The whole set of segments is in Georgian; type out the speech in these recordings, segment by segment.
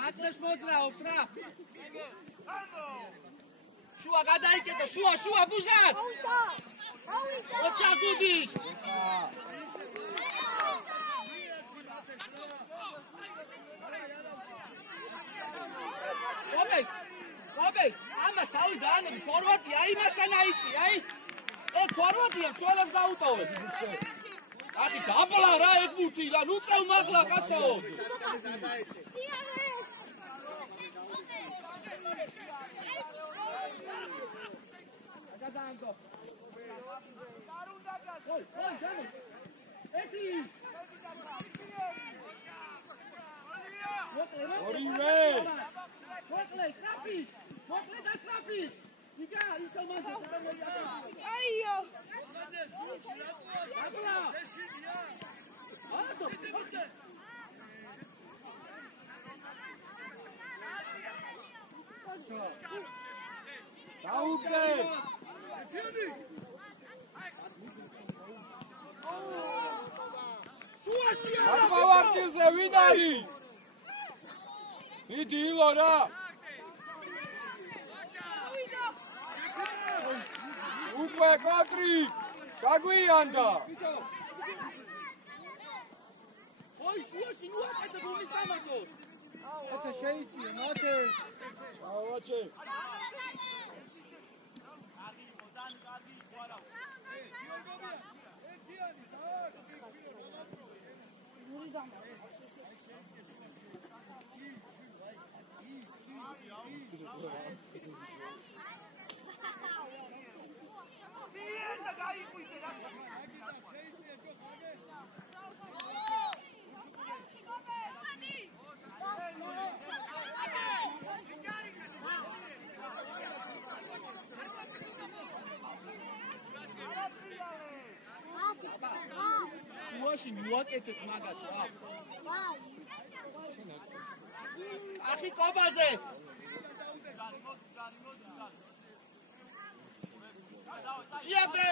ნაკლებს მოძრაობთ რა. შუა გადაიკეტო, შუა ბუზარ. ოჩა გუდის. ოპეს, ამას თავი დაანები, ფორვარდია, იმასთან აიწი, აი. ფორვარდია, წოლებს დაუტოვებს. აკი დაბლა რა ეგბურთი რა, ნუ წევ მაგლა კაცო. Pavardilse vinari. Idi ilora. Upe Katri. Kaguianda. Oi, șuași, nu apătă Dumnezeu acolo. Ate șeiți, mate. Aoce. უაში მივაკეთეთ მაგას რა. ახი კობაზე. ჭიაბდე.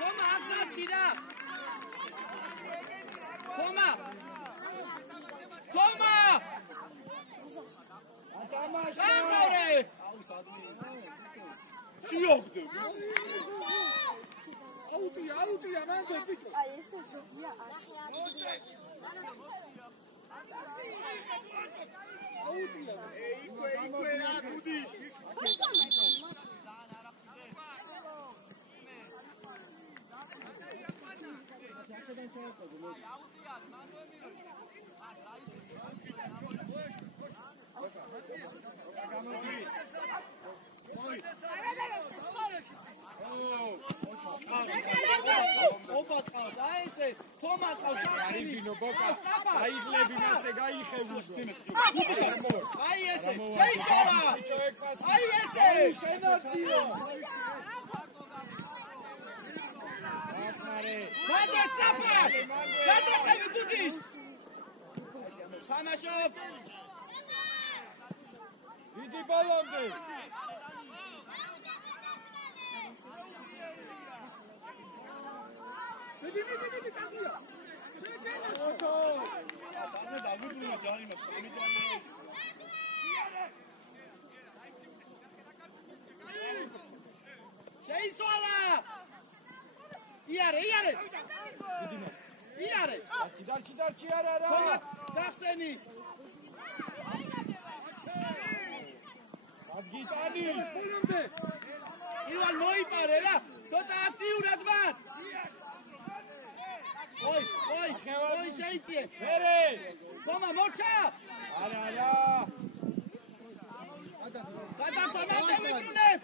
Toma, agnačira. Toma. Samore. Ჭიობდე. აუტია, მანდ ბიჭო. აი ესე ჯოგია აუტია. იქვე რა გუდი. Idi balonde. მიდი კაკია. შეგენა ფოტო. სამე დაგვიბრუნა ჯარიმა, სამე ჯარი. შეიცვალა. იარე. იარე. დარჩი არა რა. თომა, გახსენი. ადგიტანი. სპილამდე. იوان მოიპარე რა. ცოტა აქტიურად მათ. ой, შეიწიე. შერე. თომა მოჩა. არა. გადავთამაშე ვიბრუნებ.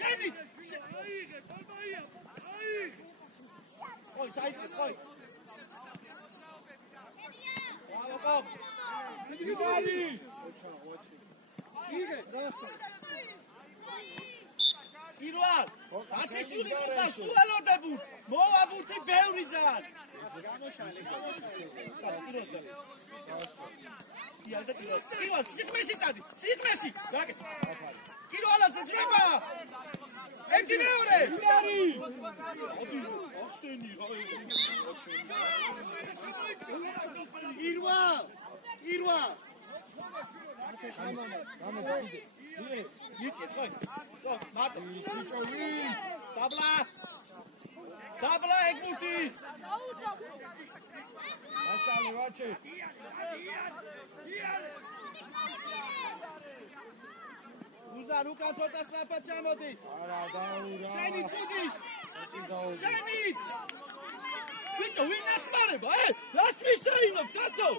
წენი. აიღე, ბალბაია. ой, შეიწიე. ბრავო. ადგიტანი. იღე, რასტო. პირველ ათეშული მიხა სუელოდებუთ მოვაბუთი ბევრი ძალიან პირველ სიღმეში წადი სიღმეში პირველაზე ძრება ერთი მეორე პირველ Dabla egmuti. Asale vache. Uza ruka ცოტა სწრაფად ჩამოდი. არა, დაურა. შენი კუდის. შენი. ვიტო, ვინ ახმარება, რას მისწრინობ, კაცო?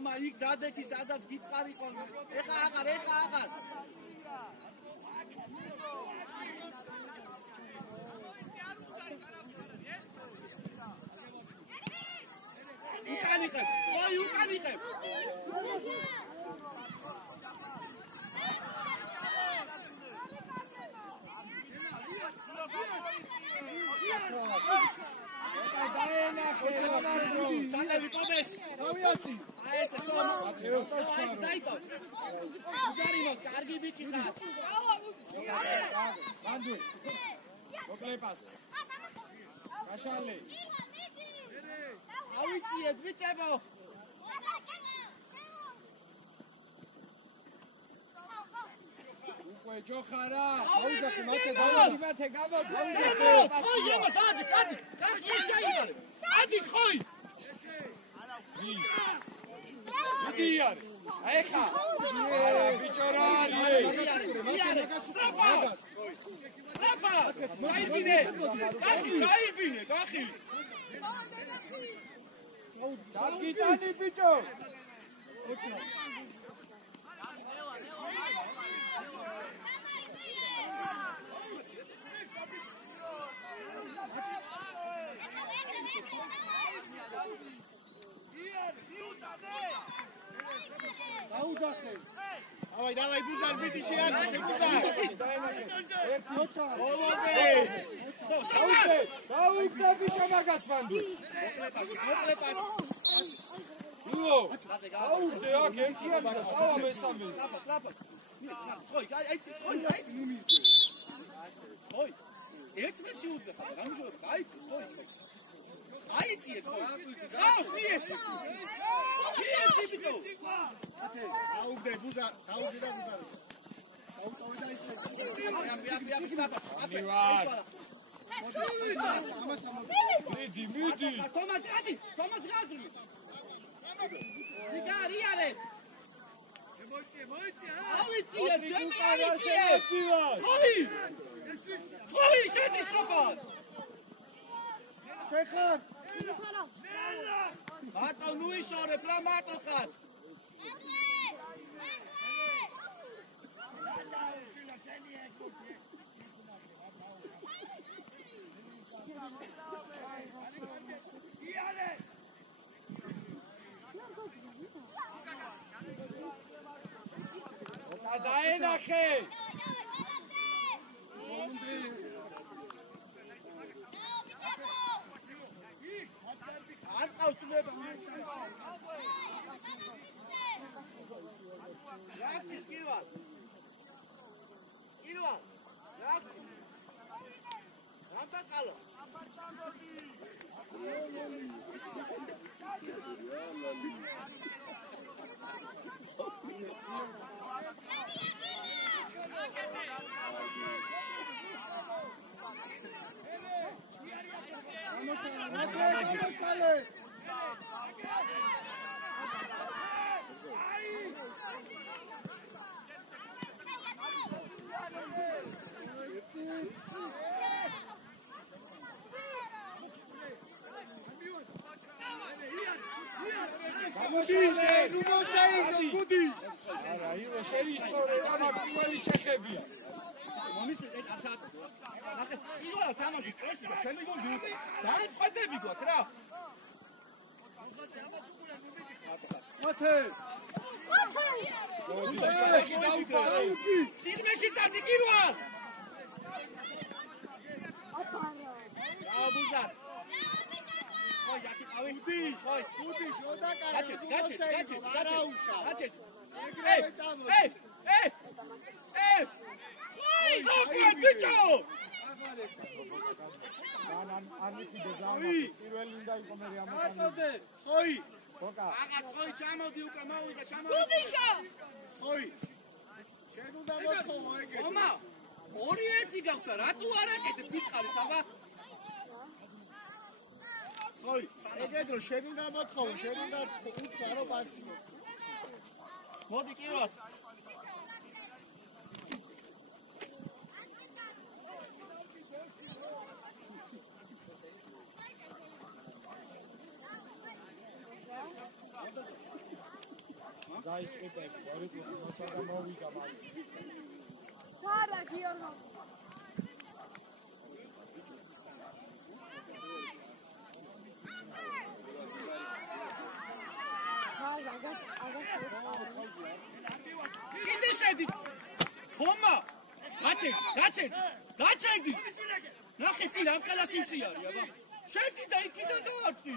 თომა იქ დადექი სადაც გიწყარიყო ეხა აღარ უკან იყებ სანდევი პობეს. დავიაცი. აი ეს შომა. აი ეს დაიწყო. ჯარიმო, კარგი ბიჭი ხარ. ბანდი. მოკლეპას. გაშალე. ავიწიეთ ბიჭებო. უკვე ჯოხარა. დაუძახე მათე მათე გამოდო. ხოი ემო დადი, დადი. კარგი ჩაიგარე. დადი ხოი. მიდი არის. აი ხა. ბიჭო რა არის? იარე, სტრაფა. სტრაფა. ჩაიბინე. კარგი ჩაიბინე, კახი. დაგიტანი ბიჭო. დაუძახე. დავაი ბუზარ ბიჭი შეაძახე ბუზარ. ერთი ოჩა. ოლოდე. დავიწყე ბიჭო მაგას ვანდი. მოკლეპას. ულო. აუდე აქ ერთია და წავა მესამე. სტრაფა. ხოი, აი ნუმი. ხოი. ერთმეტში უდეხა, გამჟო, გაიცი, ხოი. აიციეთ ხოი. ხავს მიეცი. მიეცი ბიჭო. დაუგდე ბუზარ, დაუგდე და ბუზარ. აუტოვე და ისე. მიდი. თომას გადი, თომას გაძრი. მიგარი არე. მოიწე. ავიწიე, დემიარიე. ხოი, შედის როგორ? ფეხარ. მარტო ნუიშორებ რა მარტო ხარ? დაენახე. არ ყავს ნება. რაკის კირვალ. რაკის. რამტაყალო. არა, ილო შეისწორე რა მაგ შეხებია. მომის ეს ასად. ილო თამაში წესი და ჩემი გონი. დაიწყდები გვაქვს რა. მათე. სიგნეში წადი კირვალ. აბუზარ. ხოი, აკი ყავი. ხოი. ხუთი შოდაკა. გაჩეთ. ეი! ნოკი ბიჭო! არ მიყიდე ზამა. პირველი უნდა იყო მე ამოყანე. აწოდე. ხოი. ხოკა. აგა ხოი ჩამოდი უკვე მოვიდა ჩამოდი. გუდიშო! ხოი. შენ უნდა მოთხოვო ეგე. ომა! 2-1 გავხდა, რატო არ აკეთებ მითხარით აბა? ხოი. ეგეთ რომ შენ უნდა მოთხოვო, შენ უნდა უთხრა რომ პასი. მოდი კირვალ. დაიწყება ეს ორი წუთი და მოვიდა მალე. არა, გიორგო. კიდე შედი. ხომა. გაჩერდი. ნახე წინ ამ ყელას იმცი არის აბა. შეკიდა იქიდან დაარტყი.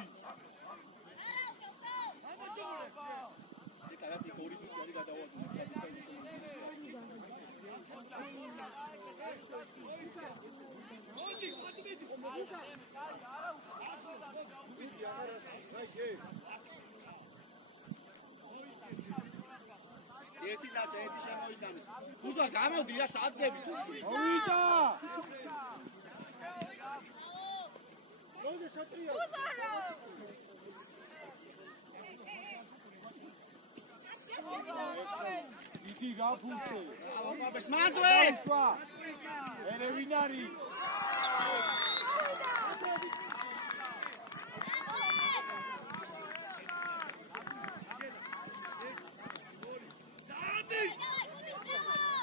კარატი გორი თუ არის გადავაწყო. ერთი დაჭა, ერთი შემოიტანეს. გუზა გამოდი რა სადგები. მოვიდა. როდი შეტრია. გუზარო. იგი გაფუნცე. აბაბეს მანდვე. ერე ვინ არის?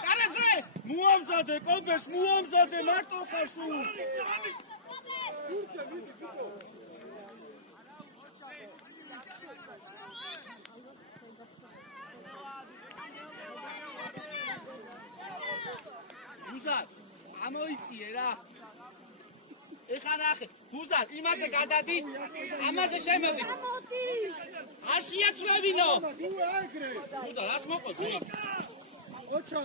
კარებზე! მოამზადე, კომბეს მოამზადე, მარტო ხარ სულ. გუზარ, ამოიწიე რა. ეხლა ნახე, გუზარ, იმაზე გადადი, ამაზე შემოდი. მოდი. არ შეაცვლევინო. ეგრე. გუზარ, რას მოყვა? ოჩა.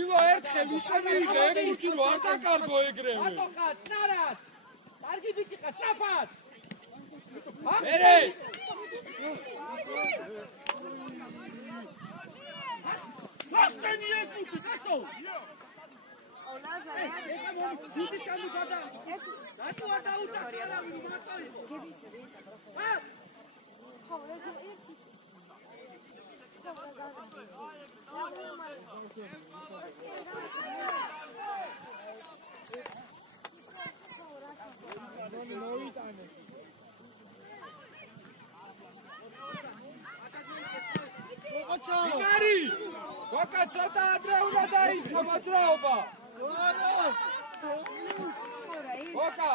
ივა ერთხელ ისე მიიღე ეგ რო არ დაკარგო ეგრევე. ატოხა, წარად. კარგი ბიჭი ხარ, სწრაფად. ერე მასტენი ეკუთი საწო. ოლაზა. ეხა მომი ძუდი კამი გადა. რატო არ დაუწახე არავინ მარტო იყო? ჰა? ხო, ერთი. მოიტანე. ოჩა. არი! ვაკა ცოტა ადრე უნდა დაიწყო მოძრაობა. არა. ვაკა!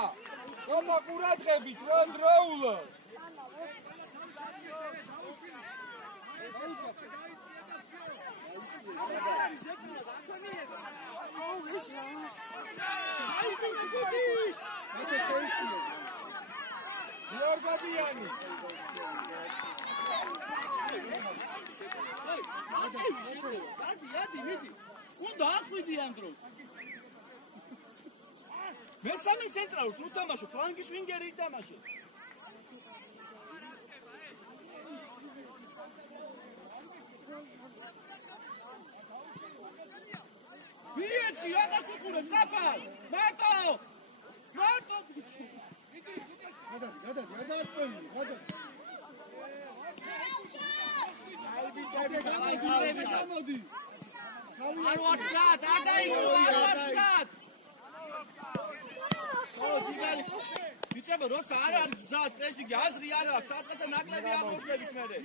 ცოტა ყურადღების რა დროულა. გორგადიანი. ადი, მიდი. უნდა ახვიდი ამ დროს. მესამე ცენტრალურს უთამაშო, ფლანგის ვინგერი ითამაშე. მიეცი, აღარ უყურებ, საფარ. მარტო! გადადი, არ დაარტყევი, გადადი. გამოდი. არ ვარ ძად, არ დაიწყო, არ ვარ ძად. ბიჭებო, როცა არ არის ძად, პრესინგი აზრი არ აქვს, სადღაცა ნაკლები არ მოშლებით მერე.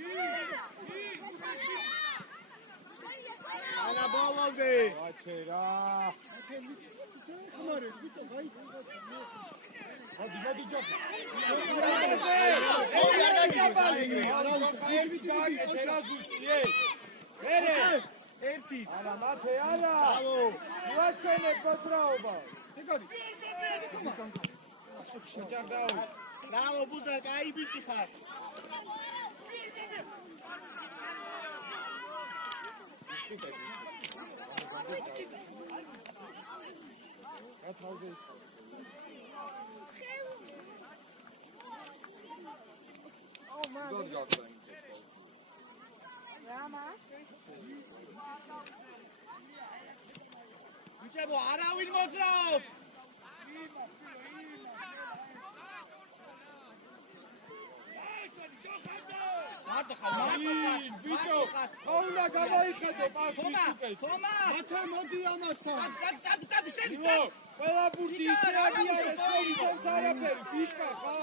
ანა ბოლოვდი. აჩე რა. ხმარე, ბიჭო, გაი. მოდი ჯობი. ერთი. არა მათე არა. ბრავო. უაჩენე მოძრაობა. ეგარი. შეჭარდაო. ბრავო, ბუზარ, კაი ბიჭი ხარ. გათავზე Oh, man. გოდ გავხსნა. Ramas. ბიჭებო, არავინ მოძრაობს. მარტო ხარ, ბიჭო, ხოუნა გამოიხედო პასი უკეთ. თომა, ათე მოდი ამასთან. წადი, შენი ო, ყველა ბურთი ისე აღიარა, შეიტანს არაფერი, ფიშკა ხა.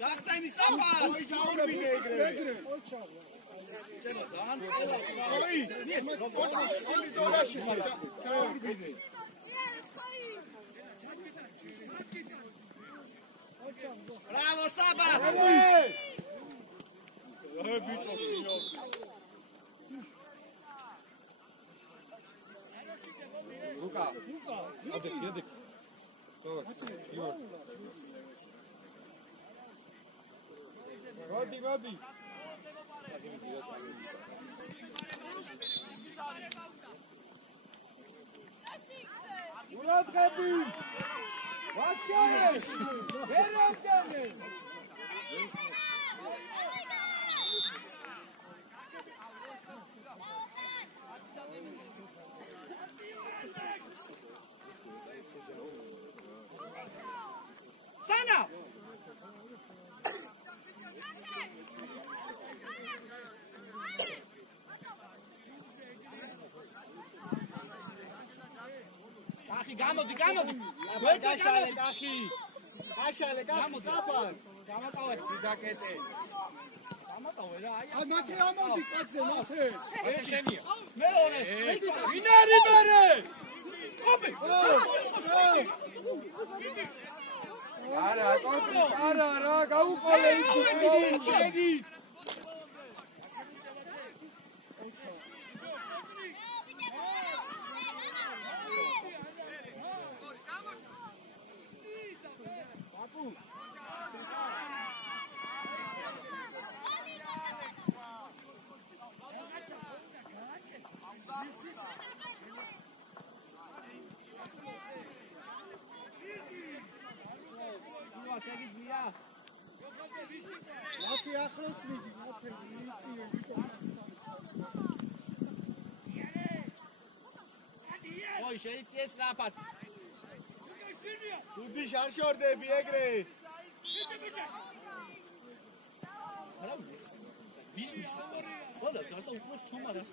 გახსენი საფარ. ოი, ჯაურბინე ეგრე. ჩემო ძალიან წელა. ოი, ოი, ზოლაში ხარ. ჯაურბინე. Bravo, Saba! ბიჭო, ლუკა. ადეკ. მოდი. ურადღები! ვაჩაეს! ვერ ამჯამე! Sana! Axi, გამოდი. გაშალე კახი. საფარ. გამოტოვე. დაკეტე. გამოტოვე რა, აი. ა მათე ამოდი კაცზე, მათე. ეს შენია. მეორე. ვინ არის მერე? ყოფი. არა, რა, გაუყოლე იქ. შედი. მათი ახლოს მიდი, მათე ой, შეიძლება რაფად. დუდი შარშორდები ეგრე. ვის ის პას? ყველა გასა უყურს თუმარას.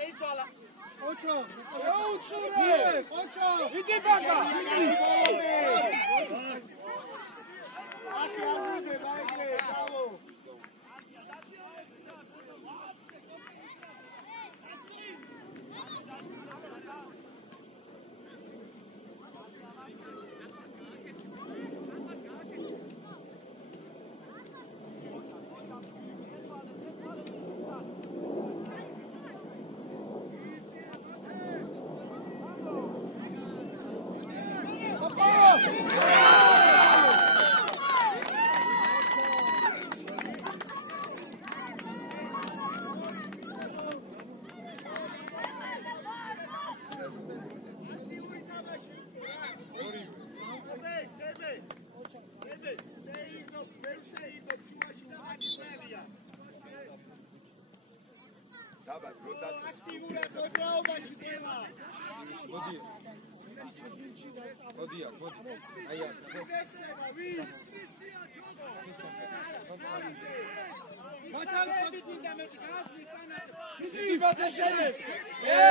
შეიცვალა. ოჩო. გაუცურე. ოჩო. იდი ბაგა. აკი ამუდე ბაიგლე, დაო.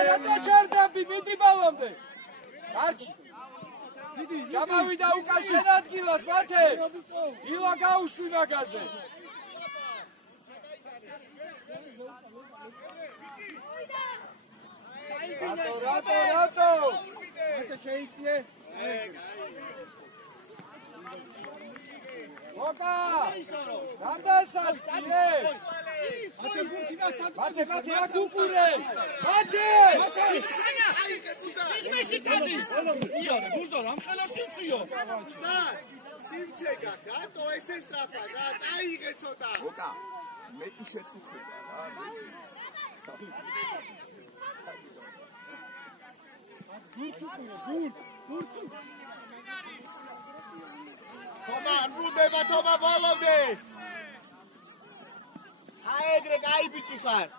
რატო ჩარდები მიდი ბალომდე არჩი გამავიდა უკაშენ ადგილას მათე ილა გაუშვი მაგაზე რატო მათე შეიწიე ოკა რამდასავს კირე მათე გუთინაც მათე აკუპურე მათე სიგმეში წადი. იანე, გუზო რამ ხელას იწიო. სიმცე გაკატო ესე სტრაფა რა წაიღე ცოტა ოკა მეტი შეცუხება რა გურცუ თომა რუდება თომა ბოლომდე აეგრე გაიბიჭი ხარ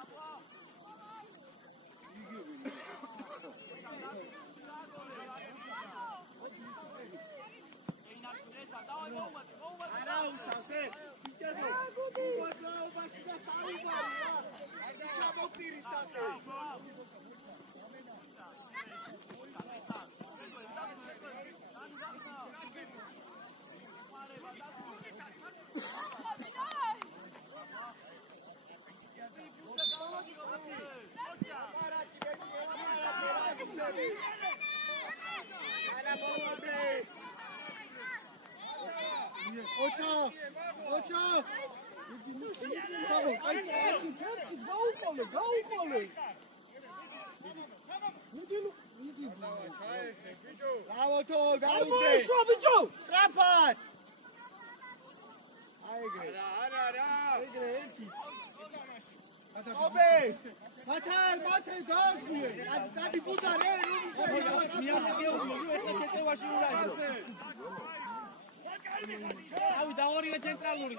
და ორივე ცენტრალური.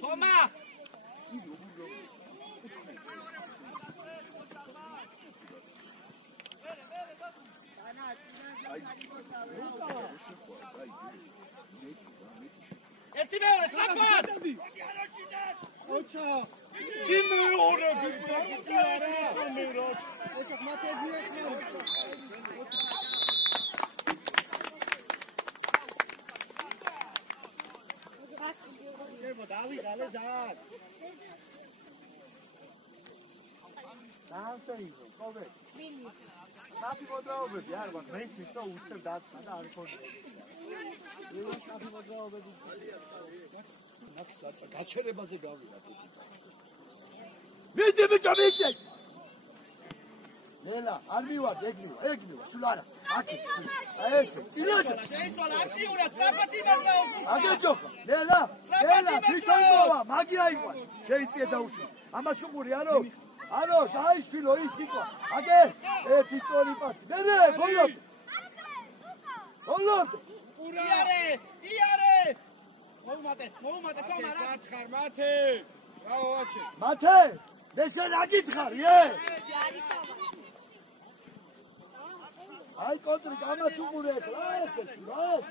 ხომა! ერთი მეორე სწრაფად! ოჩა Τι με ώρα που ოჩა მათე დავიღალე ძალიან. დაასაიდო, ყოვე. თბილი. საფი მოძრაობები არ ვარ, მე მისო უცებ დაწყა და არ ხონდა. ეს საფი მოძრაობები. ნახსაცა გაჩერებაზე გავიდა. მიდი მიდი. ნელა, არ მივარ, ეგნივა, სულ არა. აკი. აი ეს, ინაცა. შეიცვალა აქტიურად, სწრაფად იმაძრაობ. აგეჯოხა, ნელა, თვითონ მოვა, მაგია იყო. შეიძლება დაუშვი. ამას უყური, არო? არო, შაიშვილო ის იყო. აგე, ერთი სწორი პასი. მერე, გოლობ. გოლობ. იარე. მოუმატე, თომა რა. სათხარ, მათე. ბრავო, ვაჩე. მათე, მე შენ აგითხარ, აი კონტრი ამას უყურე ახლა ესე რას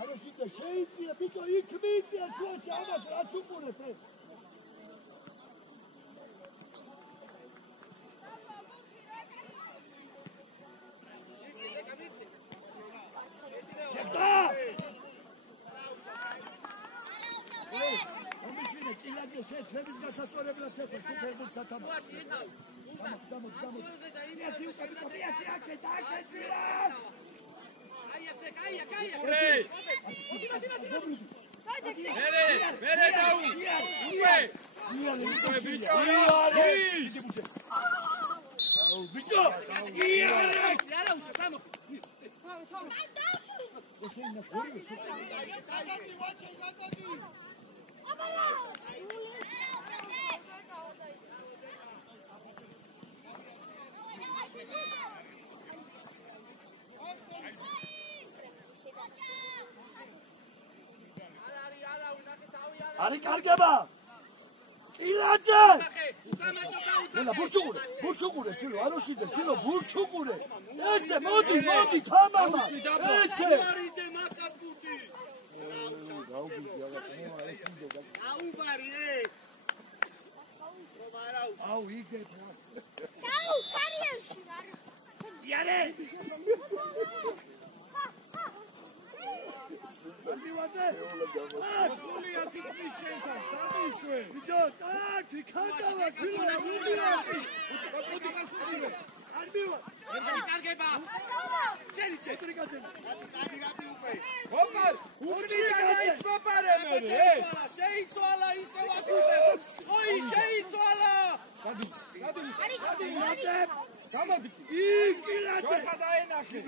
არა შიძე შეიძლება ბიჭო იქ მიწია შუაში ამას რაც უყურეთ ეს შეგდა მომიშინე წილადე შეჩების გასასწორებლად შეხვეს თერბულ სათამაშო Vamos. Miaci, ake, Calla. Mere, dau. Bicho. Ari kargeba. Ilace. Nela burçukure, silo, aroşide, silo, burçukure. Ese, modi, tamama. Ese. Au, ige. Au, çarıyorsun. Yare. Andiwate. Suli atikmiş şeytan. Sarmışı. Gidiyor. Dikkat et. Andiwate. კარგება. ჩერი. Hopar. შეიცვალა ისე ვაკეთე. ოი შეიცვალა. Გამოდი. იქილაჭე. ხა დაენახე.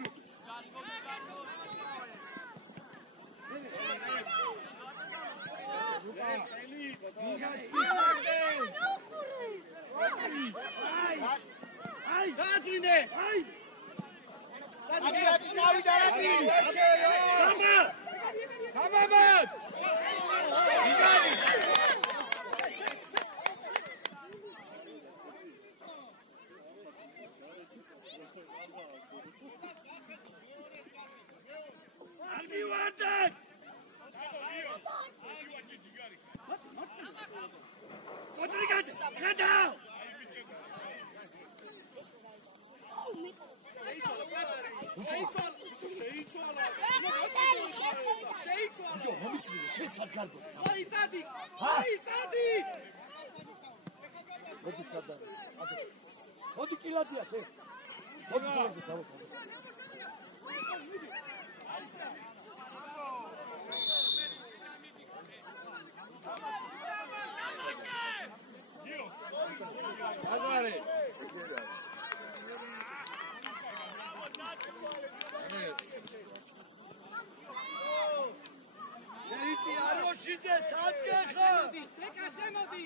Ai, gadrine. Ai. Tamam. კოტრიგად ხედავ შეიცვალა ჯო მომისმინე შესაძლებლო მოიწადი მოდი სადაა მოდი კილაძია ხე მოდი კილაძია დავუყო აზარე შეიცი აროშიძე სადგეხა დეკა შემოდი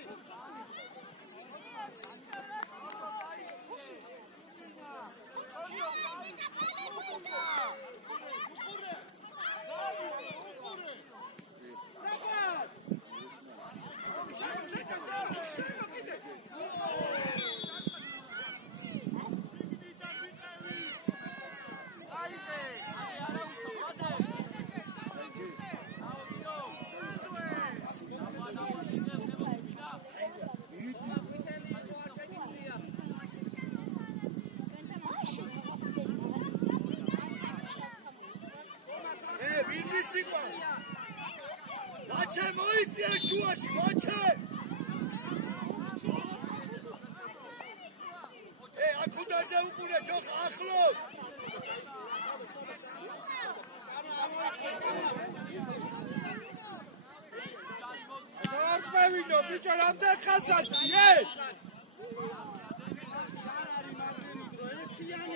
მაჩე მოიწია შუაში მაჩე აქუდარზე უყურე ჯოხ ახლოს გორწმევინო ბიჭო რამდენ ხასაცი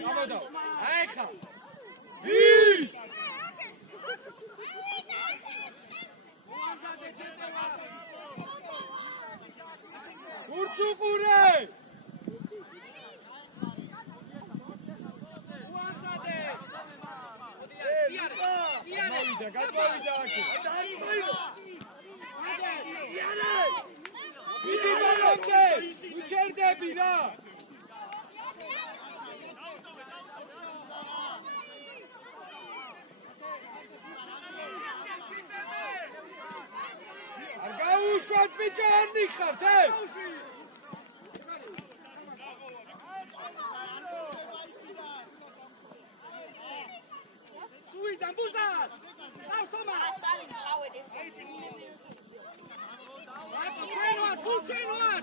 ამოდო აიხა ის ურცუყურე უანზადე მოვიდა გადმოვიდა აქ იანე ვიდი ბოლომდე უჩერდები რა არ გაუშვათ ბიჭო არ ნიხართ უიდან ბუზარ დავსომა ჩენوار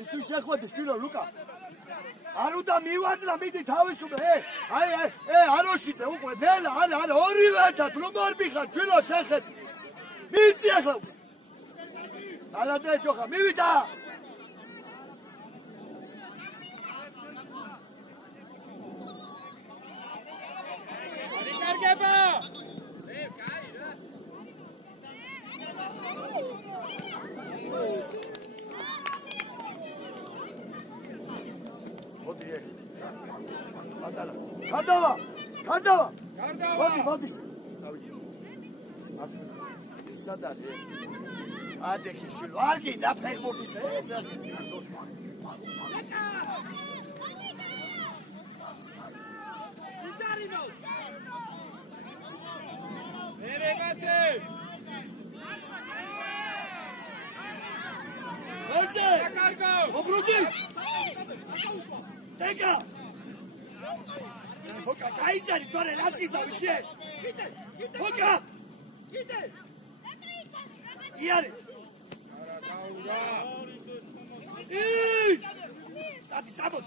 ის თუ შეხვედი შვილო ლუკა არ უნდა მივადლა მიდი თავისუფლე აი აროშიტე უკვე ნელა არა ორივე ერთად რომ არ მიხარ შვილო შეხედი მიწი ახლა ალადე ჯოხა მივიდა კარგება მოდი გადავა მოდი სად არის ადექი შილო არ გინდა ფეხბურთის ეს არის Obrudi! Tega! Hoka, kaizari, tore, laski sa ucie! Hoka! Iare! Tati, sabot!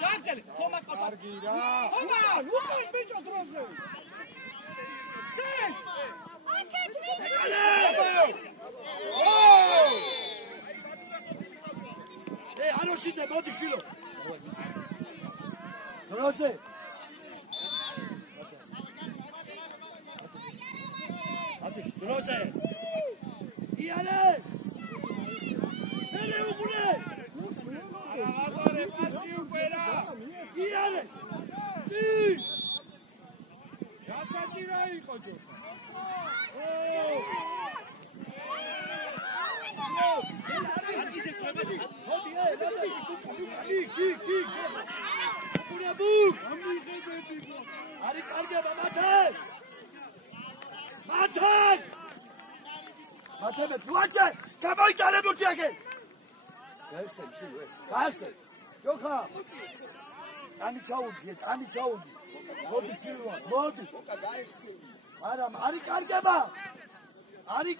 Gagzel, toma cosa. Toma, Luca, bicho troze. Aroshite, modi shilo. Troze. Troze. Iale. Ele ugule. Azore pasiu fuera. Iale. Sí. Gasachira iko jo. Ari kargeba Matan! Matan, plače! Kamoitale bučeke! Gaxel, shilo, Gaxel. Jocha. Ani chaudi. Modi shilo, modi. Ara, ari kargeba. Ade.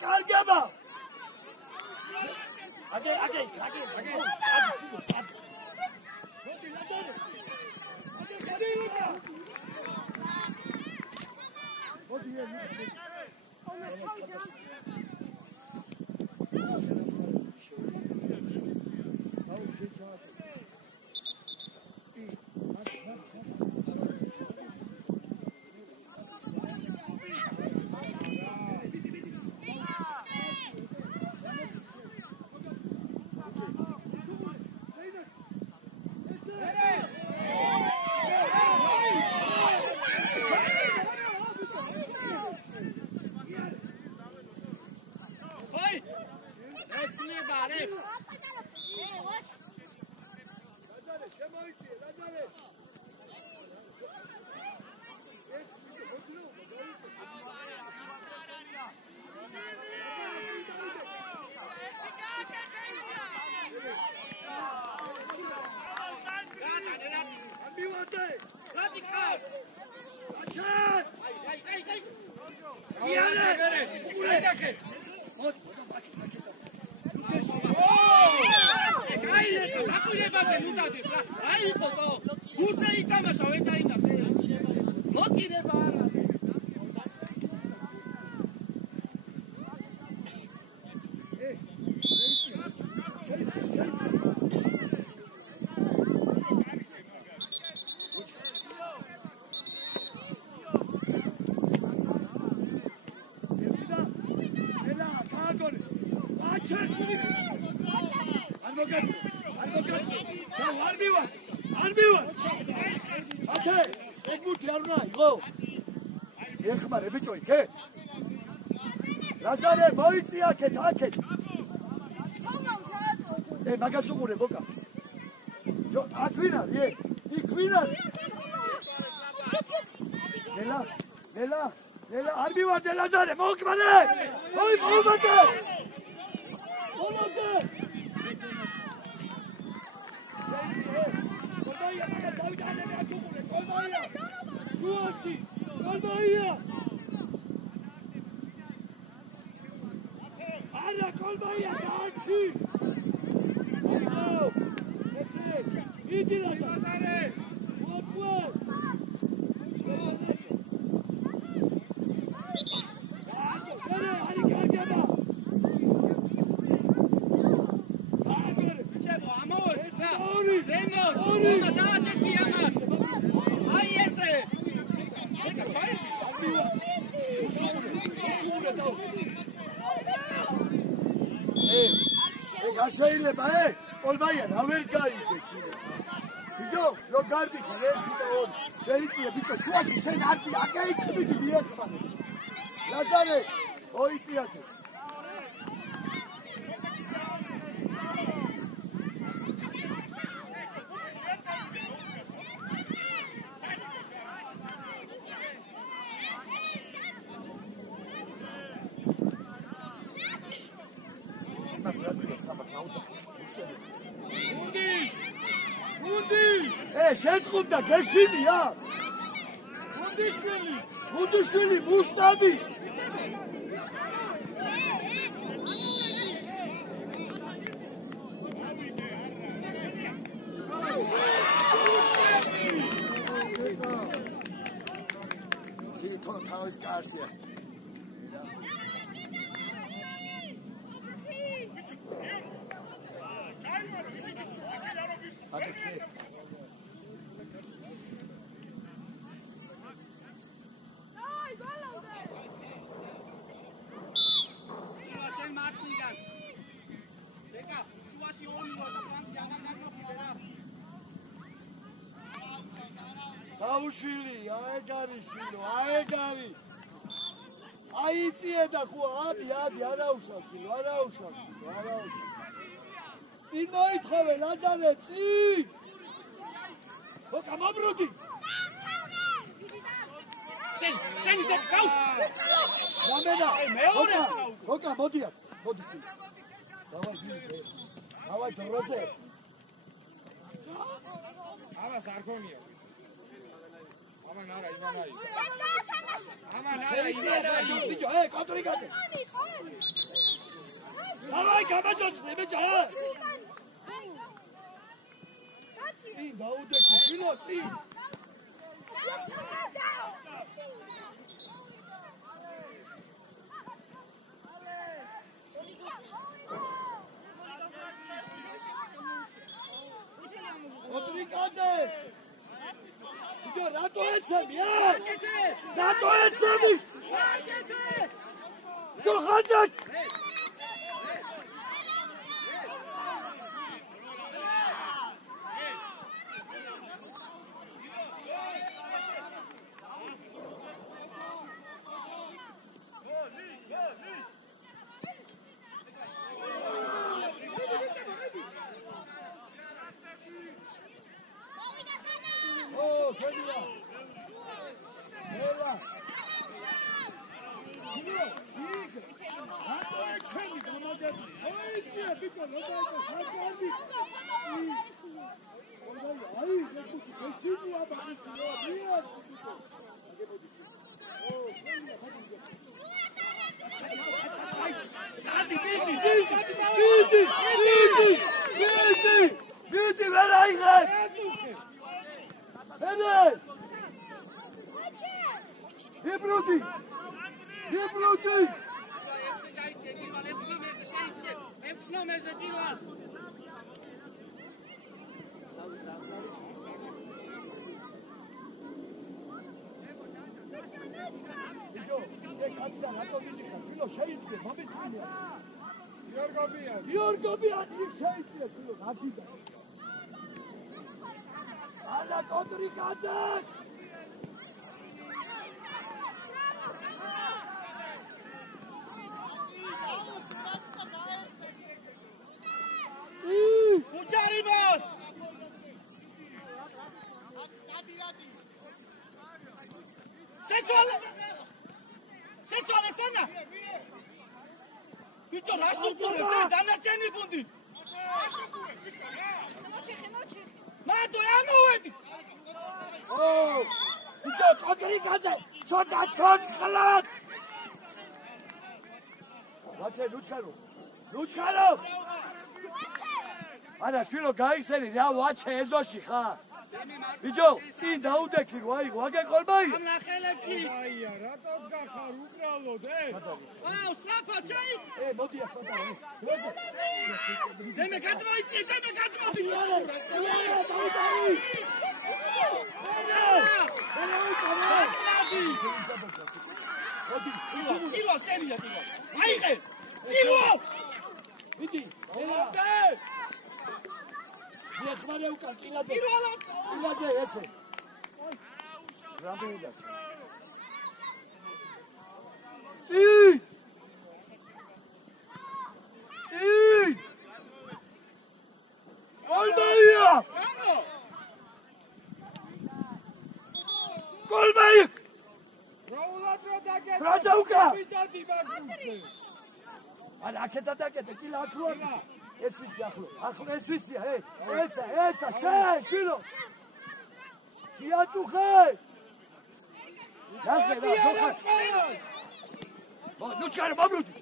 ეგმუთი არ უნდა იყო. ეხმარე ბიჭო, იქე. ლაზარე, მოიწი აქეთ. მაგას უყურე ბოკა. ჯო, აქ ვინ არის? იქ ვინ არის? ნელა, არ მივარდე ლაზარე, მოკმანე! მოიმოდე! კოლბაია, დავიტანე მე აქ უყურე, კოლბაია! შუაში, კოლბაია! არა, კოლბაია, გაჩი! იდი ლაზარე! მოწვე! შეიძლება კოლბაია რა ვერ გაიგებს ბიჭო რო გარდიხარ 1 და 2 შეიძლება ბიჭო შუაში შენ არტი აკეიქნიდი მიეხმარე ლაზარე ოიწიათე შეთყობდა გეშინია გუნდიშვილი მუსტაბი თვითონ თავის კარშია დაუშვილი, აეგარიშვილო, აეგარი. აიწიე და ხო, ადი, არაუშავსილო, არაუშავსილო. წინ მოითხოვე, ლაზარე, წინ! ბოკა, მომრუდი! შენი და გავ! გამედა! მეორე! ბოკა, მოდი აქ, მოდი შენ. დავაი, დროზე. ამას არ ქონია. ამან არა ივანაი. ამან არა ივანაი. ბიჭო, კონტრიგაზე. დავაი, გამაძოსნე, ბიჭო. წინ დაუდექი, შილო, წინ. კონტრიგაზე. რატო ეცემი? რატო ეცემი? გოხანდა შეცვალე სანა ბიჭო რას უყურებ დანარჩენი გუნდი მარტო ამოვედი ბიჭო კონტრიკაზე ცოტა ცოცხლად ვაჩე ლუჩხარო არა შვილო გაიხსენი რა ვაჩე ეზოში ხარ ბიჭო წინ დაუდექი რო აიღო აგეყოლბაი ამ ნახელებში აია რატომ გახარ უკრალოდ აუ სტრაფა ჩაი მოდი ახლა დემე გადმოიწე დაუდარი პირველ სერია აიღე პირველ მიდი მეხმარე უკან კილაძე პირველად კილაძე ესე რამდენია წინ გოლბაია გამო გოლბაია რაულად რო დაგეთ რაზაუკა ვიტადი მაგუცე არა აქეთა დაკეთე კილა ახლო ეს ვისი ახლო ეს ვისია ესა შვილო შეატუხე ნახე ნუ ჩქარო მომრუდი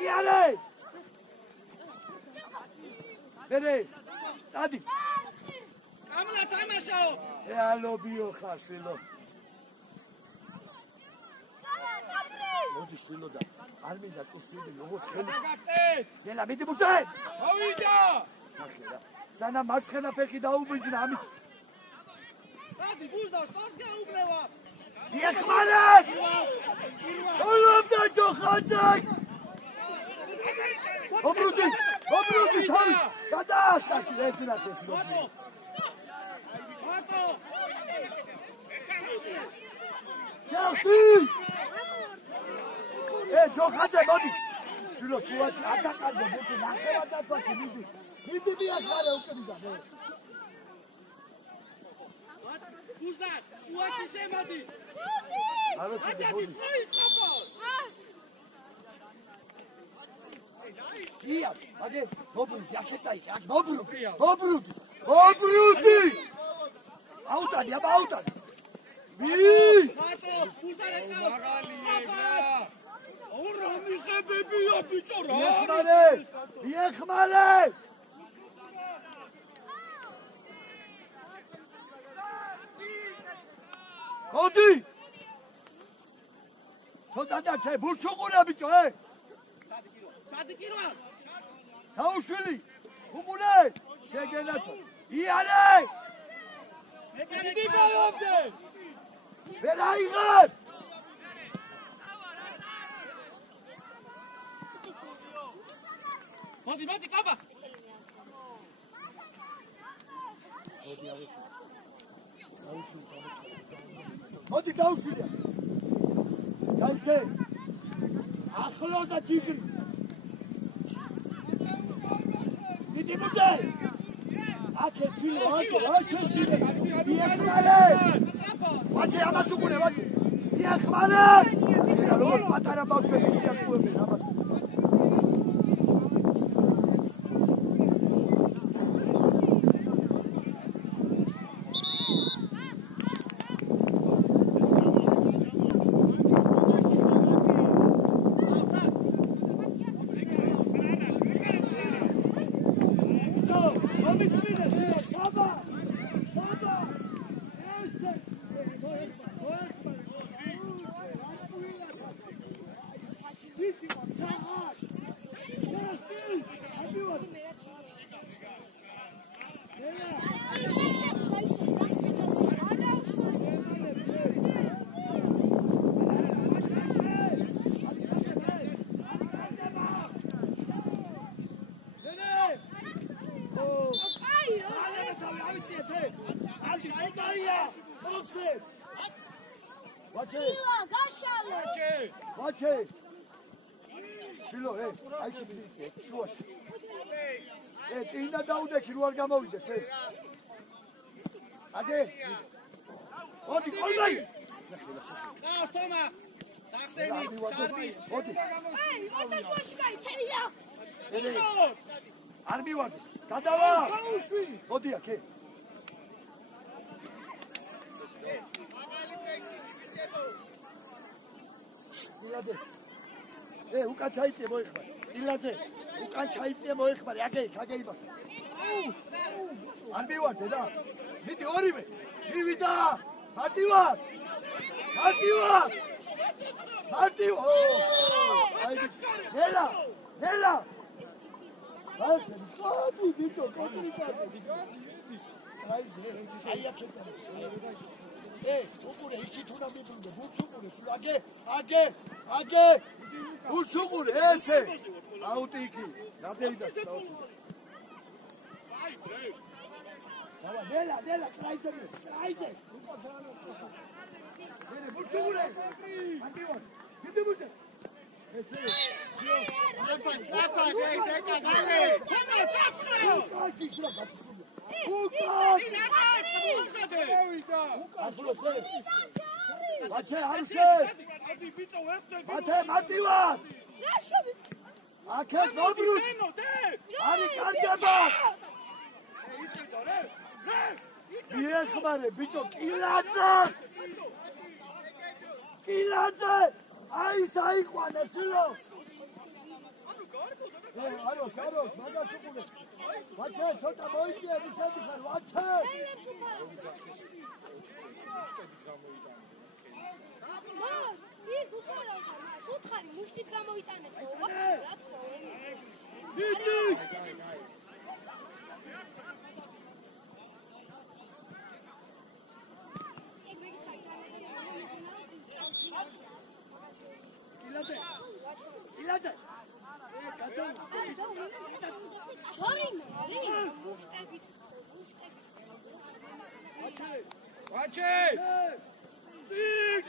იარე მერე დადი კამლა თამაშაო ალობიო ხარ შვილო მოდი შვილო და არ მინდა წუსვიდი როგორც ხელი დელა მიდი მუცე ავიდა ნახე რა სანამ მარცხენა ფეხი დაუბიძნა ამის დადი გუზდავს თავს გაუგნევა ეხმარეთ ოლობდა ჯოხაძაკ ობრუდი თავი გადაასტაკი ეს რაც ეს მარტო ჩავთი ჯოხაძე მოდი შვილო შუაში ატაკარდე მეტი ნახევა დათვაში მიდი მიახარე უკრიდა გუზდას შუაში შემოდი აჯაკი წოი სოფო ია აგე მობრუდი აქ შეწაიხე აქ მობრუდი აუტადი აბა აუტადი მარტო გუზდარეცა მაგალია ორ მიხებებია ბიჭო რა ეხმარე მოდი თოდა ჩე ბურჩუყურა ბიჭო სადიკირვა დაუშვილი უყურე შეგენათო იარე მექანიკა გაიობდე ვერ აიღებ მოდი კაბა მოდი დაუშვილი დაიქე ახლო და ჯიგრი მიდი მუძე აქე ცილო აქე შეშიდე ეხმარე ვაჩე ამას უყურე ვაჩე ეხმარე იცი რა როგორ პატარა ბავშვები შეაკუებენ ამას ვაჩე შილო აი ჩიბიძე შუაში წინა დაუდექი რო არ გამოვიდეს აგე Olmay. Qar Toma. Taxeni, Charbi. Hodi. Hey, otas ვაშკაი, ჩერია. არ მივარ. გადავა. Hodi აქე. ილაძე. უკან ჩაიწე მოიხმარ. ილაძე. უკან ჩაიწე მოიხმარ. აგე იბას. არ მივარ დედა. მიდი ორივე. მივიდა. მარტივარ. ნელა. აი ბიჭო, კონტრიკაზე. აი აქ უყურე იქით უნდა მიბრუნდე, ბურთს უყურე, სულ აგე. ბურთს უყურე, ესე. აუტი იქი. გადაიდა საუთი. დავა, ნელა, კრაიზე. ნე, ბურთს უყურე. ანდივარ. მიდი ბურთს. ესე. Ტრაპა, დეკა, გალე. კაცი შრა გაწყვია. Bache, Arushe! Bache, Martivan! Akes, Nobrus! Ari, Kandeba! Iechmare, bicho, Kiladze! Ai, Saikwane, Silo! Aros, Magasukule! Bache, Sota Moitia, Bishabikar, Bache! ის უყურავდა მას უთხარი მუშტით გამოიტანეთ რა თქმა მიდი ილაძე გადავა შორინა მუშტებით Bache! Big!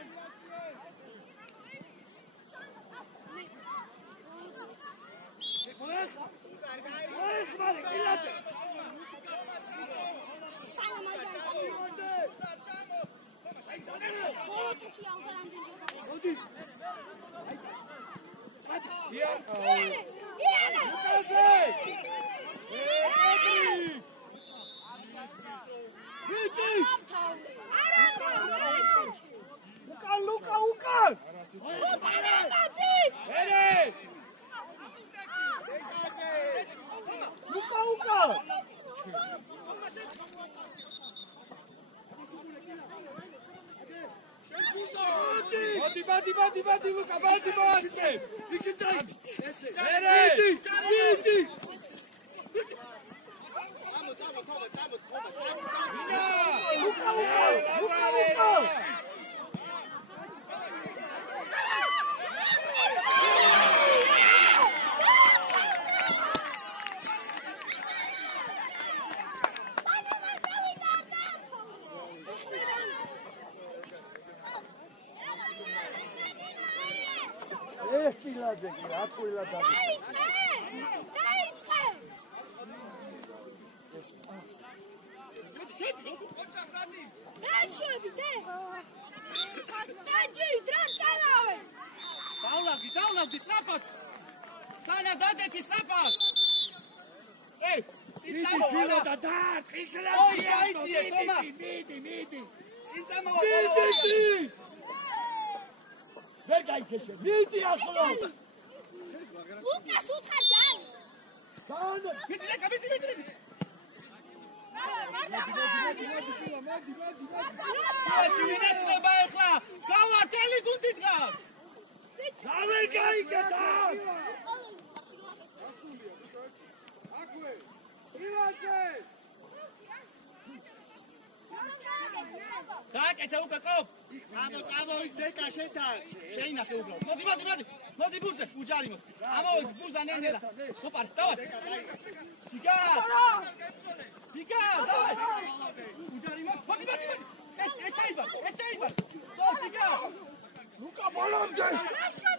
Bati, Luca, bati, basta! Fica aí! Midi! Luca! Ილაძე, აკვილა დადი. დაიწყე! დაშვები, საჯი, დრამ წალავე! დავლავდი, სწრაფად! სანა დადექი, სწრაფად! მიდი, სილა და დაარტყი, მიდი! წინ წამოვა! ვერ გაიქეშე, მიდი ახლა! უკას უთხარ ჯარი! სანა! მიდი! Აში ვინახება ახლა? გავარტელი გუნდი დგას! დავე გაიგედა! აკვე! ილაძე! დააკეთა უკაკო! წამოვიდ დეკა შენთან. შეინახე უბრალოდ. მოდი ბუძე, უჯარი მოდი. ამოვედი ბუზა ნენელა. ოპარ, დავай. სიგა! დავай. უჯარი მოდი. ეს შეიძლება. სიგა! ლუკა ბოლომდე! ნაშო